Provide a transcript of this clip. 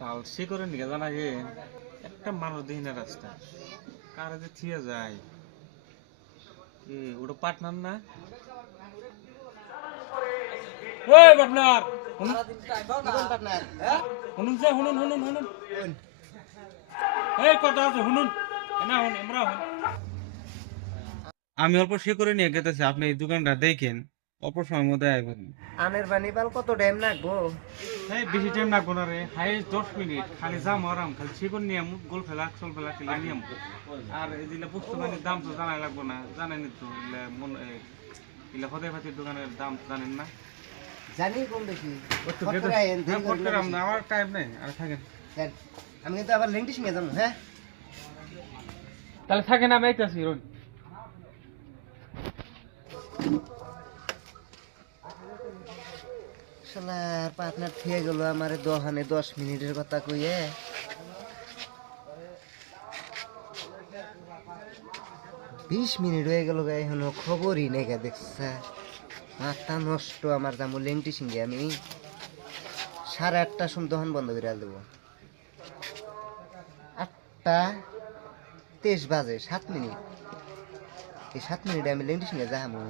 কাল সে করে নিয়ে জানা গে একটা মানুষ দেখি না রাস্তা কার যে থিয়ে যায় ওটা পার্টনার না ওই পার্টনার শুনুন যে শুনুন শুনুন শুনুন এই কথা আছে শুনুন না শুন আমরা আমি অল্প সে করে নিয়ে গেতেছি আপনি এই দোকানটা দেখেন অল্প সময়ের মধ্যে আইবেন আনের বানি পাল কত টাইম লাগবো? এই বেশি টাইম লাগবো না রে হাইস্ট 10 মিনিট খালি যাম আরাম খালি শিকড় নিয়ে আমু গোল ফেলা চল ফেলা খেলে নিয়ে আমু আর এদিকে পুস্তক বানির দাম তো জানাই লাগবো না জানেনি তো এগুলা মন এগুলা হতে পাতির দোকানের দাম তো জানেন না জানি কম বেশি একটু ফট গেতে করে আইয়েন, দেরি ফট করেন করে না বেশি। আমার টাইম নেই আর থাকেন দেন, আমি কিন্তু আবার লেংটি শিখে যাবো, হ্যাঁ? তাহলে থাকেন আমি আইতাছি রোন শালার পার্টনার থেকে গেল আমার দোকানে 10 মিনিটের কথা কইয়ে। 20 মিনিট হয়ে গেল গায়ে এখনো খবরই নেই গা, দেখছে মাথা নষ্ট আমার। যাবো লেংটি সিংহে আমি 8:30টার সময় দোকান বন্ধ করে দেবো। 8:23 বাজে, 7 মিনিট। এই 7 মিনিটে আমি লেংটি সিংহে যাবো।